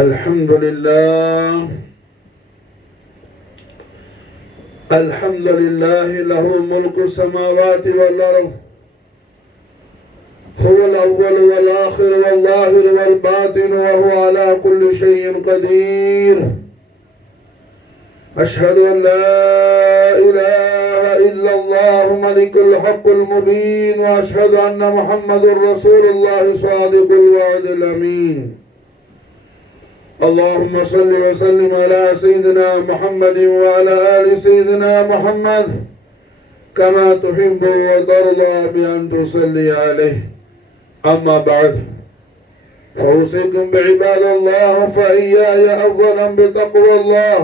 الحمد لله الحمد لله له ملك السماوات والأرض هو الأول والآخر والظاهر والباطن وهو على كل شيء قدير أشهد أن لا إله إلا الله ملك الحق المبين وأشهد أن محمد رسول الله صادق الوعد الأمين اللهم صل وسلم على سيدنا محمد وعلى آل سيدنا محمد كما تحب وترضى بأن تصلي عليه أما بعد فأوصيكم بعباد الله فإياي أولا بتقوى الله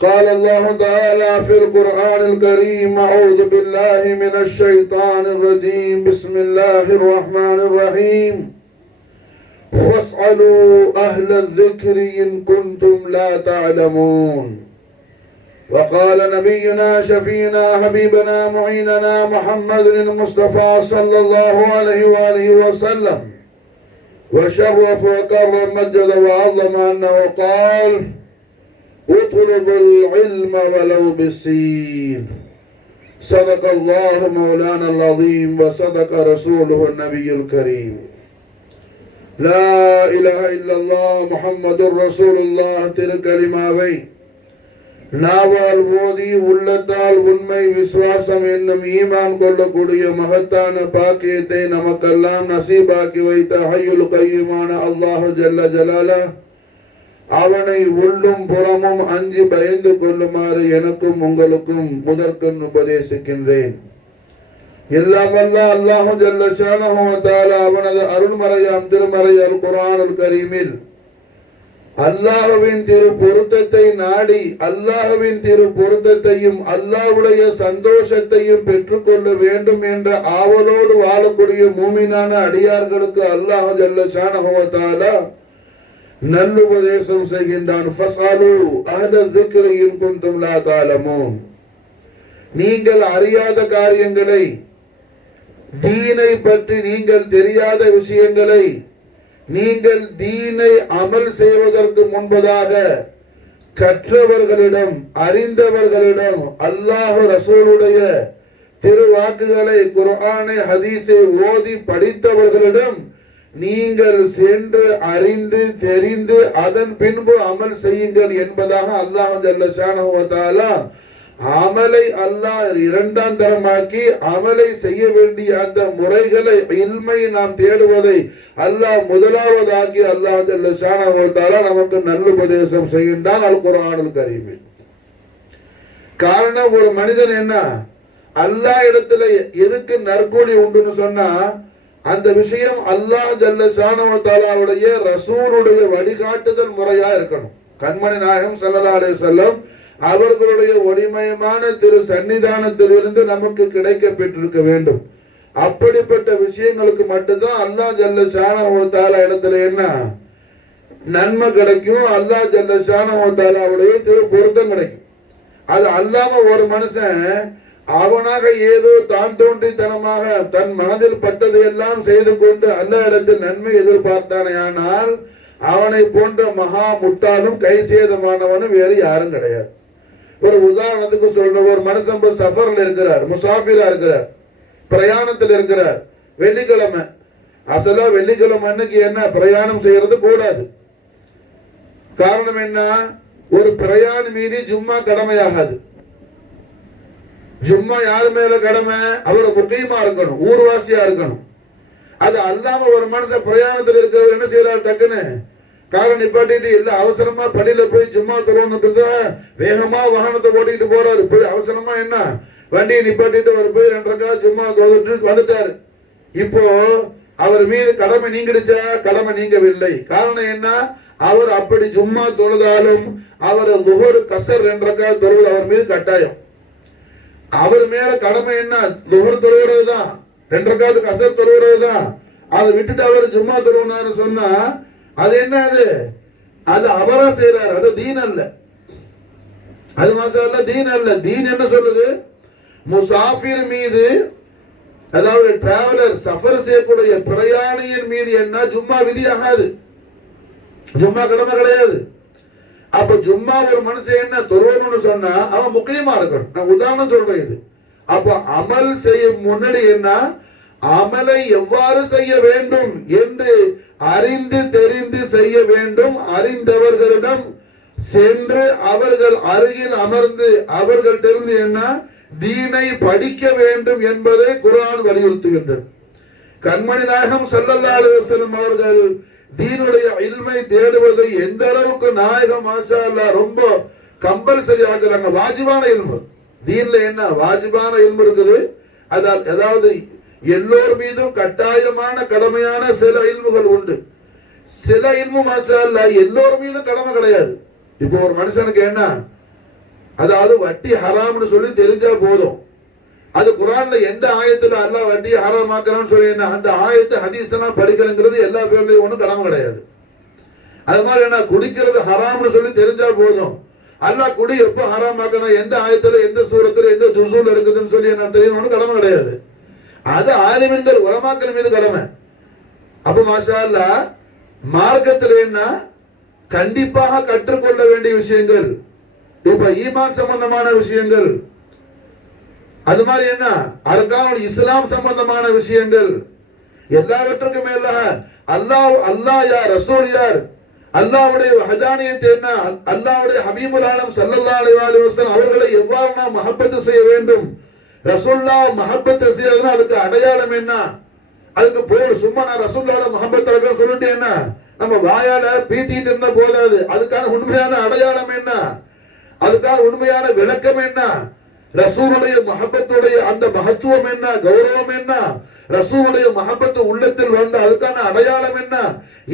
قال الله تعالى في القرآن الكريم أعوذ بالله من الشيطان الرجيم بسم الله الرحمن الرحيم فاسألوا أهل الذكر إن كنتم لا تعلمون وقال نبينا شفينا حبيبنا معيننا محمد المصطفى صلى الله عليه وآله وسلم وشرف وكرم مجد وعظم أنه قال اطلبوا العلم ولو بالسين صدق الله مولانا العظيم وصدق رسوله النبي الكريم لا إله إلا الله محمد رسول الله திருக்கலிமாவை நாவால் ஓதி உள்ளத்தால் உண்மை விசுவாசம் என்னும் ஈமான் கொள்ளக்கூடிய மகத்தான பாக்கியத்தை நமக்கெல்லாம் நசீபாக்கி வைத்த ஹய்யுல் கய்யூமான அல்லாஹு ஜல்ல ஜலாலா அவனை உள்ளும் புறமும் அஞ்சி பயந்து கொள்ளுமாறு எனக்கும் உங்களுக்கும் முதற்கண் உபதேசிக்கின்றேன். எல்லாம் வல்ல அல்லாஹு ஜல்ல ஷானஹு வ தஆலா அவனது அருள்மறையாம் திருமறை அல் குர்ஆனுல் கரீமில் அல்லாஹ்வின் திரு பொருத்தத்தை நாடி அல்லாஹ்வின் திரு பொருத்தத்தையும் அல்லாஹ்வுடைய சந்தோஷத்தையும் பெற்றுக்கொள்ள வேண்டும் என்ற ஆவலோடு வாழக்கூடிய மூமினான அடியார்களுக்கு அல்லாஹ் ஜல்ல ஷானஹு வ தஆலா நல்லுபதேசம் செய்கின்றான். ஃபஸ்அலு அஹ்ல ذிக்ரி இன் குன்தும் லா தஅலமூன். நீங்கள் அறியாத காரியங்களை, தீனை பற்றி நீங்கள் தெரியாத விஷயங்களை, நீங்கள் தீனை அமல் செய்வதற்கு முன்பதாக கற்றவர்களிடம், அறிந்தவர்களிடம், அல்லாஹ் ரசூலுடைய திருவாக்குகளை, குர்ஆனை, ஹதீஸை ஓதி படித்தவர்களிடம் நீங்கள் சென்று அறிந்து தெரிந்து அதன் பின்பு அமல் செய்யுங்கள் என்பதாக அல்லாஹ் ஜல்ல ஷானஹு வ தஆலா அமலை அல்லாஹ் இரண்டாம் தரமாக்கி அமலை செய்ய வேண்டிய அந்த முறைகளை, இல்மை நாம் தேடுவதை அல்லாஹ் முதலாவதாக்கி அல்லாஹ் ஜல்ல ஷானஹு வ தஆலா நமக்கு நல்லுபதேசம் செய்கின்றான் அல் குர்ஆனுல் கரீமில். காரணம், ஒரு மனிதன் என்ன அல்லாஹ் இடத்துல எதுக்கு நற்கூலி உண்டுன்னு சொன்னா, அந்த விஷயம் அல்லாஹ் ஜல்ல ஷானஹு வ தஆலாவுடைய ரசூலுடைய வழிகாட்டுதல் முறையா இருக்கணும். கண்மணி நாயகம் ஸல்லல்லாஹு அலைஹி வஸல்லம் அவர்களுடைய ஒளிமயமான திரு சன்னிதானத்தில் இருந்து நமக்கு கிடைக்க பெற்றிருக்க வேண்டும். அப்படிப்பட்ட விஷயங்களுக்கு மட்டும்தான் அல்லாஹ் ஜல்ல ஷானஹு வ தஆலா இடத்துல என்ன நன்மை கிடைக்கும், அல்லாஹ் ஜல்ல ஷானஹு வ தஆலாவுடைய திரு பொருத்தம் கிடைக்கும். அது அல்லாம ஒரு மனுஷன் அவனாக ஏதோ தான் தோன்றித்தனமாக தன் மனதில் பட்டதை எல்லாம் செய்து கொண்டு அல்லாஹ் இடத்தில் நன்மை எதிர்பார்த்தானே, ஆனால் அவனை போன்ற மகா முட்டாளும் கை சேதமானவனும் வேறு யாரும் கிடையாது. ஒரு உதாரணத்துக்கு சொல்ற, ஒரு மனுஷன் சஃபர்ல இருக்கிறார், முசாஃபிரா இருக்கிறார், பிரயாணத்தில் இருக்கிறார். வெள்ளிக்கிழமை, அசலா வெள்ளிக்கிழமை அன்னைக்கு என்ன பிரயாணம் செய்யறது கூடாது. காரணம் என்ன, ஒரு பிரயாணி மீது ஜும்மா கடமையாகாது. ஜும்மா யாரு மேல கடமை, அவர் முக்கியமா இருக்கணும், ஊர்வாசியா இருக்கணும். அது அல்லாம ஒரு மனுஷன் பிரயாணத்தில் இருக்கிறவர் என்ன செய்யறாரு, டக்குன்னு காரை நிப்பாட்டிட்டு இல்ல அவசரமா பள்ளியில போய் ஜும்மா தொழுவணுக்கு வேகமா வாகனத்தை ஓட்டிட்டு போறாரு. போய் அவசரமா என்ன வண்டியை நிப்பாட்டிட்டு அவர் போய் 2 ரக்காத் ஜும்மா தொழுதுட்டு வந்துட்டாரு. இப்போ அவர் மீது கடமை நீங்கிடுச்சா? கடமை நீங்கவில்லை. காரணம் என்ன, அவர் அப்படி ஜும்மா தொழுதாலும் அவர் லுஹர் கஸர் 2 ரக்காத் தொழுவது அவர் மீது கட்டாயம். அவர் மேல கடமை என்ன, லுஹர் தொழுகிறது தான், 2 ரக்காத் கஸர் தொழுகிறது தான். அதை விட்டுட்டு அவர் ஜும்மா தொழுவனாரு சொன்னா அது என்ன, அது அவரா செய்யறாரு, அது தீன் அல்ல. அது மாஷா தீன் அல்ல. தீன் என்ன சொல்லுது, முசாஃபிர் மீது, அதாவது டிராவலர் சஃபர் செய்யக்கூடிய பிரயாணியின் மீது என்ன ஜும்மா விதியாகாது. ஜும்மா கடமை கிடையாது. அப்ப ஜும்மா ஒரு மனுஷன் என்ன தொழுவணும்னு சொன்னா அவன் முக்கியமா இருக்கணும். நான் உதாரணம் சொல்றேன் இது. அப்ப அமல் செய்ய முன்னாடி என்ன, அமலை எவ்வாறு செய்ய வேண்டும் என்று அறிந்து தெரிந்து செய்ய வேண்டும். அறிந்தவர்களிடம் சென்று அவர்கள் அருகில் அமர்ந்து அவர்கள் தெரிந்து என்ன தீனை படிக்க வேண்டும் என்பதை குர்ஆன் வலியுறுத்துகின்றது. கண்மணி நாயகம் ஸல்லல்லாஹு அலைஹி வஸல்லம் அவர்கள் தீனுடைய இல்மை தேடுவதை எந்த அளவுக்கு நாயகம் மாஷா அல்லாஹ் ரொம்ப கம்பல்சரி ஆக்குறாங்க. வாஜிபான இல்மு, தீன்ல என்ன வாஜிபான இல்மு இருக்குது, அதாவது எல்லோர் மீதும் கட்டாயமான கடமையான சில இல்முகள் உண்டு. சில இல்மு மாஷா அல்லாஹ் எல்லோர் மீதும் கடமை கிடையாது. இப்போ ஒரு மனுஷனுக்கு என்ன, அதாவது வட்டி ஹராம்னு சொல்லி தெரிஞ்சா போதும். அது குர்ஆன்ல எந்த ஆயத்துல அல்லாஹ் வட்டியை ஹராமாக்குறான்னு சொல்லி என்ன அந்த ஆயத்தை ஹதீஸ் எல்லாம் படிக்கணுங்கிறது எல்லா பேர்லயும் ஒன்றும் கடமை கிடையாது. அது மாதிரி என்ன குடிக்கிறது ஹராம்னு சொல்லி தெரிஞ்சா போதும். அல்லாஹ் குடி எப்போ ஹராமாக்கணும், எந்த ஆயத்துல எந்த சூரத்துல எந்த ஜுஸூல இருக்குதுன்னு சொல்லி என்ன தெரியணும்னு கடமை கிடையாது. அது ஆலிமின்கள் உலமாக்கள் மீது கடமை. அப்ப மாஷா அல்லாஹ் மார்க்கத்துல என்ன கண்டிப்பாக கற்றுக்கொள்ள வேண்டிய விஷயங்கள், இப்ப ஈமான் சம்பந்தமான விஷயங்கள், அது மாதிரி என்ன அர்கானுல் இஸ்லாம் சம்பந்தமான விஷயங்கள், எல்லாவற்றுக்கும் மேல அல்லாஹ் யார், ரசூல் யார், அல்லாஹ்வுடைய வஹதானியத் என்ன, அல்லாஹ்வுடைய ஹபீபுல் ஆலம் ஸல்லல்லாஹு அலைஹி வஸல்லம் அவர்களை எவ்வாறு நாம் மஹப்பத் செய்ய வேண்டும், ரசூலுல்லாஹ் மஹப்பத் செய்யறதுனா அதுக்கு அடையாளம் என்ன, அதுக்கு போடு சும்மா நான் ரசூலுல்லாஹ்வோட மஹப்பத் சொல்லிட்டு என்ன நம்ம வாயால பீத்திட்டு இருந்தா போதாது. அதுக்கான உண்மையான அடையாளம் என்ன, அதுக்கான உண்மையான விளக்கம் என்ன, ரசூலுடைய மஹப்பத்துடைய அந்த மகத்துவம் என்ன, கௌரவம் என்ன, ரசூலுடைய மஹப்பத்து உள்ளத்தில் வந்த அதுக்கான அடையாளம் என்ன,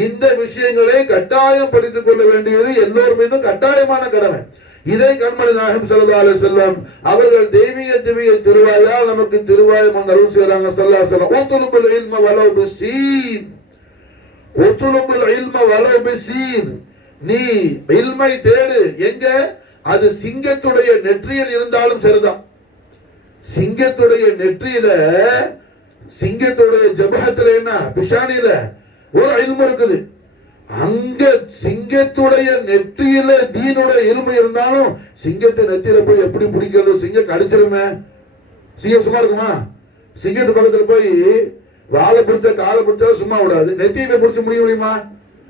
இந்த விஷயங்களை கட்டாயம் படித்துக் கொள்ள வேண்டியது எல்லோர் மீதும் கட்டாயமான கடமை. இதை கண்மணி நாயகம் ஸல்லல்லாஹு அலைஹி வஸல்லம் அவர்கள் தெய்வீக திவ்ய திருவாயால் நமக்கு திருவாயம் அருள் செய்றாங்க. ஸல்லல்லாஹு அலைஹி வஸல்லம் உத்லுபுல் இல்ம வலவ் பிஸீன், உத்லுபுல் இல்ம வலவ் பிஸீன், நீ இல்மை தேடு எங்க, அது சிங்கத்துடைய நெற்றியில் இருந்தாலும் சரிதான். சிங்கத்துடைய நெற்றியில, சிங்கத்துடைய ஜபஹத்துல என்ன பிஷானில ஒரு இல்மு இருக்குது. அங்க சிங்கத்துடைய நெற்றியில தீனுடைய இல்மு இருந்தாலும் சிங்கத்தை நெத்தியில போய் எப்படி பிடிக்கிறது, சிங்கம் கடிச்சிருமே, சிங்கம் சும்மா இருக்குமா? சிங்கத்து பக்கத்துல போய் வாழை பிடிச்ச காலை பிடிச்சா சும்மா விடாது, நெத்தியில பிடிச்ச முடியுமா?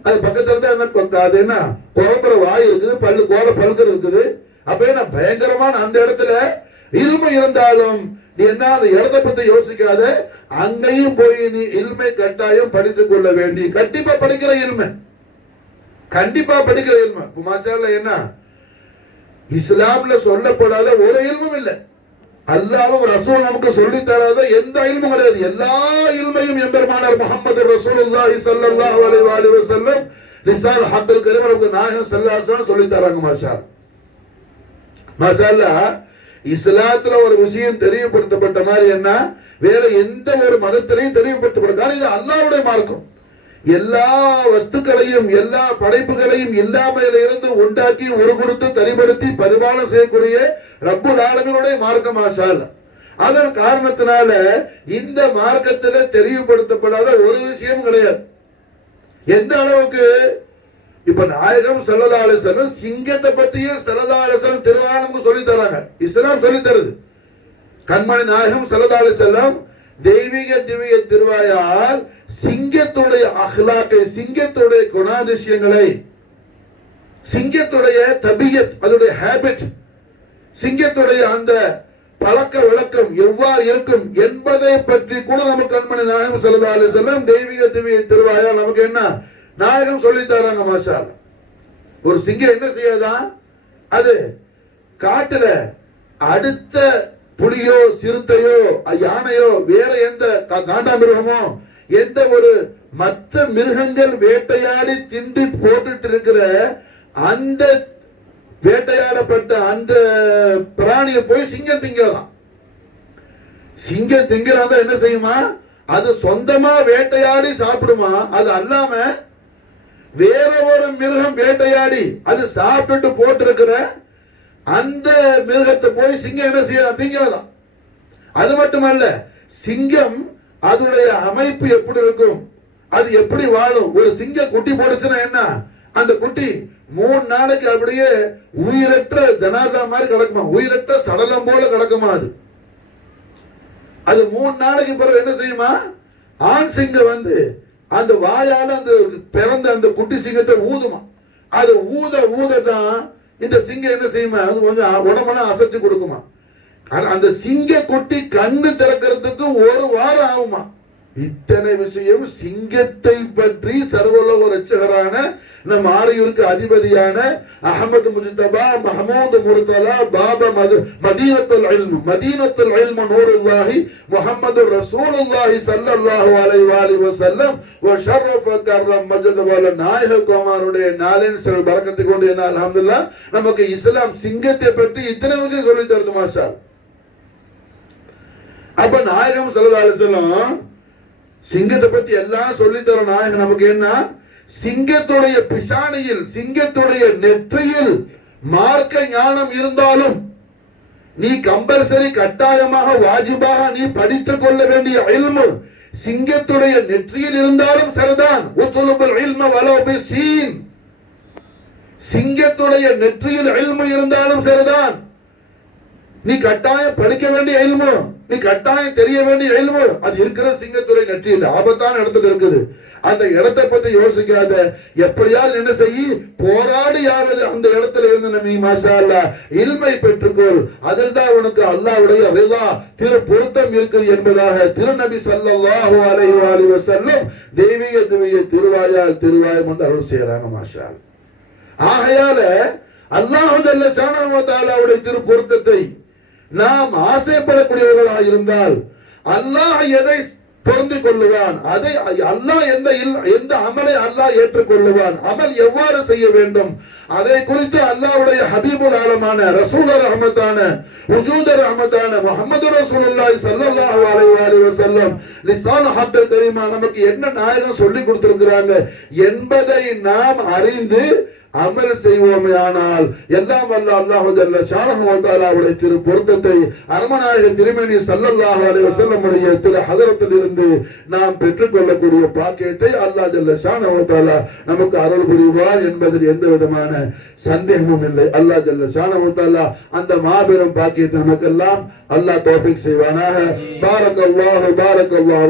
அது பக்கத்துல தான் அது என்ன குழம்புற வாய் இருக்குது, பல்லு கோல பல்கர் இருக்குது. அப்ப என்ன பயங்கரமான அந்த இடத்துல இல்மை இருந்தாலும் நீ என்ன அந்த இடத்தை பத்தி யோசிக்காத, அங்கேயும் போய் நீ இல்மை கட்டாயம் படித்துக் கொள்ள வேண்டி, கண்டிப்பா படிக்கிற இல்மை, கண்டிப்பா படிக்கிற இல்மை. மாஷா அல்லாஹ் என்ன இஸ்லாம்ல சொல்லப்படாத ஒரு இல்மும் இல்லை, அல்லாஹ்வும் ரசூல் நமக்கு சொல்லி தராத எந்த இல்மும் கிடையாது. எல்லா இல்மையும் எம்பெருமானார் முஹம்மது ரசூலுல்லாஹி ஸல்லல்லாஹு அலைஹி வஸல்லம் லிசான் ஹக்கில் கரீம் நமக்கு நாயகம் ஸல்லல்லாஹு அலைஹி வஸல்லம் சொல்லி தராங்க. மாஷா அல்லாஹ் இஸ்லாத்துல ஒரு விஷயம் தெரியப்படுத்தப்பட்ட மாதிரி என்ன வேற எந்த ஒரு மதத்திலையும் தெரியப்படுத்தப்படும். இது அல்லாஹ்வுடைய மார்க்கம். எல்லா வஸ்துக்களையும் எல்லா படைப்புகளையும் இல்லாமையில இருந்து உண்டாக்கி ஒரு கொடுத்து தனிப்படுத்தி பரிபாலனை செய்யக்கூடிய ரப்புல் ஆலமீனுடைய மார்க்கம் மாஷா அல்லாஹ். அதன் காரணத்தினால இந்த மார்க்கத்துல தெரியப்படுத்தப்படாத ஒரு விஷயம் கிடையாது. எந்த அளவுக்கு இப்ப நாயகம் ஸல்லல்லாஹு அலைஹி வஸல்லம் சிங்கத்தை பத்தியே ஸல்லல்லாஹு அலைஹி வஸல்லம் திருவானமுக்கு சொல்லி தராங்க, இஸ்லாம் சொல்லி தருது. கண்மணி நாயகம் ஸல்லல்லாஹு அலைஹி வஸல்லம் தெய்வீக திவ்ய திருவாயால் சிங்கத்துடைய அஹ்லாக்கை, சிங்கத்துடைய குணாதிசயங்களை, சிங்கத்துடைய தபியத், அதோடைய ஹேபிட், சிங்கத்துடைய அந்த பழக்க வழக்கம் எவ்வாறு இருக்கும் என்பதை பற்றி கூட நமக்கு கண்மணி நாயகம் ஸல்லல்லாஹு அலைஹி வஸல்லம் தெய்வீக திவ்ய திருவாயால் நமக்கு என்ன நாயகம் சொல்லி தராங்க. மாஷா அல்லாஹ். ஒரு சிங்கம் என்ன செய்யாதான், அது காட்டுல அடுத்த புலியோ சிறுத்தையோ யானையோ வேற எந்த காண்டாமிருகமோ எந்த ஒரு மற்ற மிருகங்கள் வேட்டையாடி திண்டி போட்டுட்டு இருக்கிற அந்த வேட்டையாடப்பட்ட அந்த பிராணியை போய் சிங்கம் திங்கலாம். சிங்கம் திங்கிறாத என்ன செய்யுமா, அது சொந்தமா வேட்டையாடி சாப்பிடுமா, அது அல்லாம வேற ஒரு மிருகம் வேட்டையாடி அது சாப்பிட்டு போட்டிருக்கிற அந்த மிருகத்தை போய் சிங்கம் என்ன செய்ய திங்காதான். அது மட்டுமல்ல, சிங்கம் அதனுடைய அமைப்பு எப்படி இருக்கும், அது எப்படி வாழும். ஒரு சிங்கம் குட்டி போடுச்சுன்னா என்ன, அந்த குட்டி 3 நாளைக்கு அப்படியே உயிரற்ற ஜனாசா மாதிரி கிடக்குமா, உயிரற்ற சடலம் போல கிடக்குமா. அது 3 நாளைக்கு பிறகு என்ன செய்யுமா, ஆண் சிங்கம் வந்து அந்த வாயால அந்த பிறந்த அந்த குட்டி சிங்கத்தை ஊதுமா. அது ஊத தான் இந்த சிங்கம் என்ன செய்யுமா, அது கொஞ்சம் உடம்பெல்லாம் அசைச்சு கொடுக்குமா. அந்த சிங்க குட்டி கண்ணு திறக்கிறதுக்கு 1 வாரம் ஆகுமா. இத்தனை விஷயம் சிங்கத்தை பற்றி சர்வலோக ரட்சகரான நம் ஆரியூருக்கு அதிபதியான அஹமது முஜ்தபா மஹமூது முர்தலா பாபா மதீனத்துல் இல்ம் நூருல்லாஹி முஹம்மது ரசூலுல்லாஹி ஸல்லல்லாஹு அலைஹி வஸல்லம் வ ஷரஃப கர்ரம் மஜ்த வல நாயக குமாருடைய நாளின் சில பரக்கத்தை கொண்டு என்ன அல்ஹம்துலில்லாஹ் நமக்கு இஸ்லாம் சிங்கத்தை பற்றி இத்தனை விஷயம் சொல்லி தருது மாஷா. அப்ப நாயகம் ஸல்லல்லாஹு அலைஹி வஸல்லம் சிங்கத்தை பத்தி எல்லாம் சொல்லி தர நாயகம் நமக்கு என்ன, சிங்கத்துடைய பிசானியில் சிங்கத்துடைய நெற்றியில் மார்க்க ஞானம் இருந்தாலும் நீ கம்பல்சரி கட்டாயமாக வாஜிபாக நீ படித்துக் கொள்ள வேண்டிய இல்மு சிங்கத்துடைய நெற்றியில் இருந்தாலும் சரிதான். உத்துலுபுல் இல்ம வலோ பிஸீன், சிங்கத்துடைய நெற்றியில் இல்மு இருந்தாலும் சரிதான். நீ கட்டாயம் படிக்க வேண்டிய இல்மு, நீ கட்டாயம் தெரிய வேண்டிய இல்மு அது இருக்கிற சிங்கத்துறை நெற்றியில் ஆபத்தான இடத்துல இருக்குது. அந்த இடத்தை பத்தி யோசிக்காத, எப்படியாவது என்ன செய்யி போராடியாவது அந்த இடத்துல இருந்து நபி மாஷா அல்லாஹ் இல்மை பெற்றுக்கொள். அதில் தான் உனக்கு அல்லாஹ்வுடைய ரிதா திரு பொருத்தம் இருக்குது என்பதாக திருநபி ஸல்லல்லாஹு அலைஹி வஸல்லம் தெய்வீக திருவாய் வந்து அருள் செய்யறாங்க மாஷா அல்லாஹ். ஆகையால அல்லாஹ் ஜல்ல ஷானஹு வ தஆலாவுடைய திரு பொருத்தத்தை நாம் ஆசைப்படக்கூடியவர்களாக இருந்தால் அல்லாஹ் எதை பொருந்திக் கொள்ளுவான், அதை அல்லாஹ் எந்த அமலை அல்லாஹ் ஏற்றுக்கொள்ளுவான், அமல் எவ்வாறு செய்ய வேண்டும் அதை குறித்து அல்லாஹ்வுடைய ஹபீபுல் ஆலமான ரசூல் ரஹ்மத்தான வஜூத் ரஹ்மத்தான முஹம்மது ரசூலுல்லாஹி ஸல்லல்லாஹு அலைஹி வஸல்லம் லிசான் ஹத்தல் கரீமா நமக்கு என்ன நாயகம் சொல்லி கொடுத்திருக்கிறாங்க என்பதை நாம் அறிந்து அமல் செய்வோமே ஆனால் எல்லாம் வல்ல அல்லாஹ் ஜல்ல ஷானஹு வ தஆலாவுடைய திரு பொருத்தத்தை அரமநாயக திருமேனி ஸல்லல்லாஹு அலைஹி வஸல்லம் உடைய திரு ஹதரத்தில் இருந்து நாம் பெற்றுக்கொள்ளக்கூடிய பாக்கியத்தை அல்லாஹ் ஜல்ல ஷானஹு வ தஆலா நமக்கு அருள் புரிவார் என்பதில் எந்த விதமான சந்தேகமும் இல்லை. அல்லாஹ் ஜல்ல ஷானஹு வ தஆலா அந்த மாபெரும் பாக்கியத்தை நமக்கெல்லாம் அல்லாஹ் தௌஃபீக் செய்வானாக. பாரக்கல்லாஹு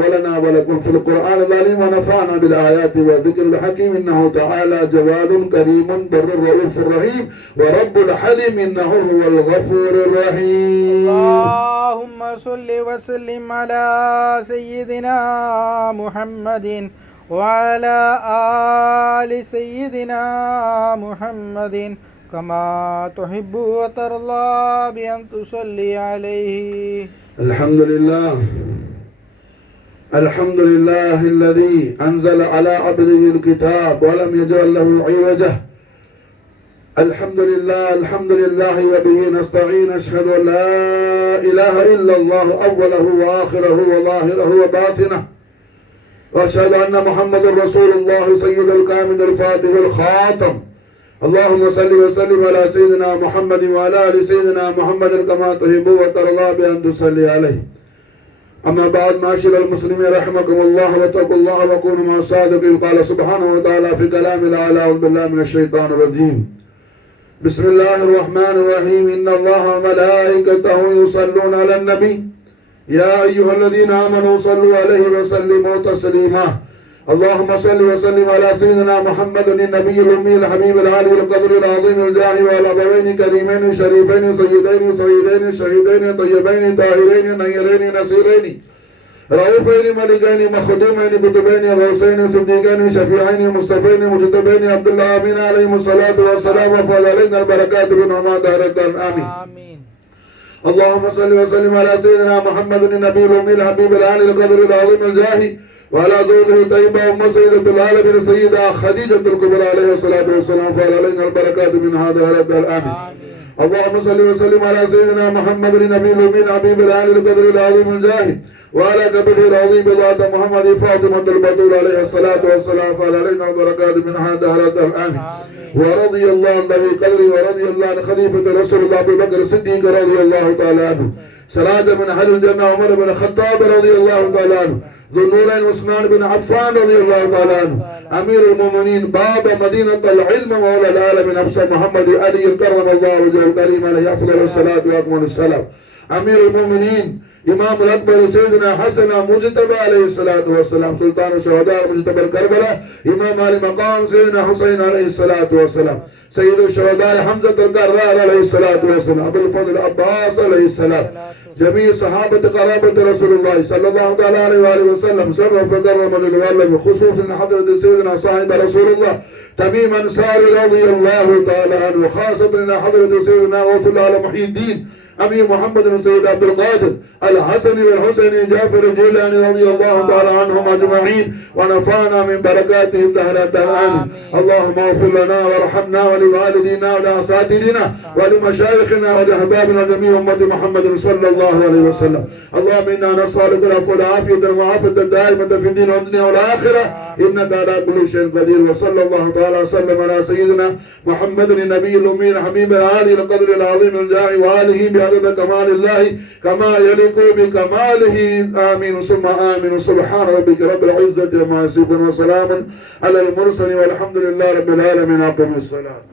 வலனா வலக்கும் ஃபில் குர்ஆனில் அலீம் வ நஃபஅனா பில் ஆயாத்தி வ திக்ரில் ஹகீம் இன்னஹு தஆலா ஜவாதுன் கரீம் بر الرؤوف الرحيم ورب الحليم إنه هو الغفور الرحيم. اللهم صل وسلم على سيدنا محمد وعلى آل سيدنا محمد كما تحب وترضى بأن تصلي عليه. الحمد لله الذي أنزل على عبده الكتاب ولم يجعل له عوجا. الحمد لله وبه نستعين. أشهد أن لا إله إلا الله أوله وآخره وظاهره وباطنه، وأشهد أن محمد رسول الله سيد الكامل الفاتح الخاتم. اللهم صل وسلم على سيدنا محمد وعلى آل سيدنا محمد كما تحب وترضى بأن تصلي عليه. أما بعد معاشر المسلمين رحمكم الله واتقوا الله وكونوا مع الصادقين. قال سبحانه وتعالى في كلام الأعلى أعوذ بالله من الشيطان الرجيم. بسم الله الرحمن الرحيم. إن الله وملائكته يصلون على النبي يا أيها الذين آمنوا صلوا عليه وسلموا تسليما. اللهم صل وسلم على سيدنا محمد النبي الأمي الحبيب العالي القدر العظيم الجاه وعلى أبوين كريمين شريفين سيدين سيدين شهيدين طيبين طاهرين نيرين نصيرين رؤوفين ملكين مخدومين كتبين غوثين صديقين شفيعين مصطفين مجتبين عبد الله آمين عليهم الصلاة والسلام وفضل علينا البركات بنعمة دارتان آمين. اللهم صل وسلم على سيدنا محمد النبي الأمي الحبيب العالي القدر العظيم الجاه وعلى زوجه طيبة أم سيدة العالمين السيدة خديجة الكبرى عليه الصلاة والسلام فعل علينا البركات من هذا الأرض آمين. اللهم صل وسلم على سيدنا محمد النبي الأمي الحبيب العالي القدر العظيم الجاه وعلى قبله العظيم ذات محمد فاطمة البتول عليه الصلاة والسلام فعل علينا البركات من هذا الأرض آمين. ورضي الله عن ذوي القدر ورضي الله عن خليفة رسول الله أبي بكر الصديق رضي الله تعالى عنه سراج من أهل الجنة عمر بن الخطاب رضي الله تعالى عنه ذو النورين عثمان بن عفان رضي الله تعالى عنه أمير المؤمنين باب مدينة العلم مولى العالمين أبصر محمد علي كرم الله وجهه الكريم عليه أفضل الصلاة وأكمل السلام أمير المؤمنين إمام الأكبر سيدنا حسن مجتبى عليه الصلاة والسلام سلطان الشهداء مجتبى الكربلاء إمام آل مقام سيدنا حسين عليه الصلاة والسلام سيد الشهداء حمزة الكرار عليه الصلاة والسلام أبو الفضل عباس عليه السلام جميع صحابة قرابة رسول الله صلى الله تعالى عليه وآله وسلم سر فكرم للولد خصوصا حضرة سيدنا صاحب رسول الله تميم أنصاري رضي الله تعالى عنه وخاصة حضرة سيدنا غوث الله على محي الدين أمير محمد بن سيد عبد القادر الحسن بن حسين جعفر الجيلاني رضي الله تعالى عنهم أجمعين ونفعنا من بركاتهم دهرة الآن اللهم اغفر لنا وارحمنا ولوالدينا ولأساتذتنا ولمشايخنا ولأحبابنا جميع أمة محمد صلى الله عليه وسلم اللهم إنا نسألك العفو والعافية والعافية الدائمة في الدين والدنيا والآخرة إنك على كل شيء قدير وصلى الله تعالى وسلم على سيدنا محمد النبي الأمي الحبيب العالي القدر العظيم الجاه وآله بعدد كمال الله كما يليق بكماله آمين ثم آمين سبحان ربك رب العزة عما يصفون وسلام على المرسلين والحمد لله رب العالمين أقم الصلاة.